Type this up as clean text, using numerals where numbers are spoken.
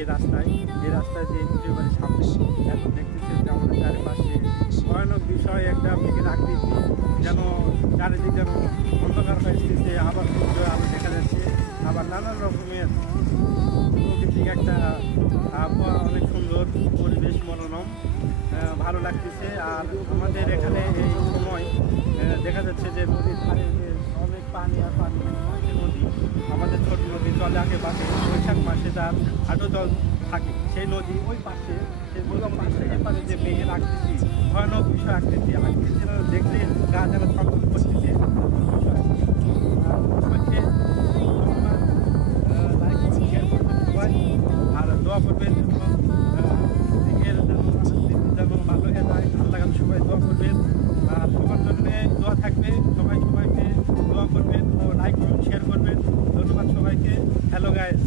এই রাস্তায় যে নিজের বাড়ির সামনে এখন দেখতেছেন যে আমাদের চারিপাশে ভয়ানক বিষয় একটা মেঘের আকৃতি যেন চারিদিক যেন অন্ধকার হয়ে এসেছে, আবার সূর্য আলো দেখা যাচ্ছে, আবার নানান রকমের প্রকৃতিক একটা আবহাওয়া, অনেক সুন্দর পরিবেশ, মনোরম, ভালো লাগতেছে। আর আমাদের এখানে এই সময় দেখা যাচ্ছে যে নদীর ধারে যে অনেক পানি আর পানি, নদী আমাদের ছোট নদী চলে আশেপাশে, বৈশাখ মাসে তার হাঁটু জল থাকে, সেই নদী ওই পাশে, সেই পাশে এপারে যে মেঘের আকৃতি, ভয়ানক বিষয় আকৃতি দেখলে গা যেন ছটফট করতেছে। আর দোয়া করবেন যেন ভালো হয়ে যায়, ভালো লাগান, সবাই দোয়া করবেন। আর সবার জন্য দোয়া থাকবে, সবাইকে দোয়া করবেন ও লাইক করবেন, শেয়ার করবেন। ধন্যবাদ সবাইকে। Hello guys.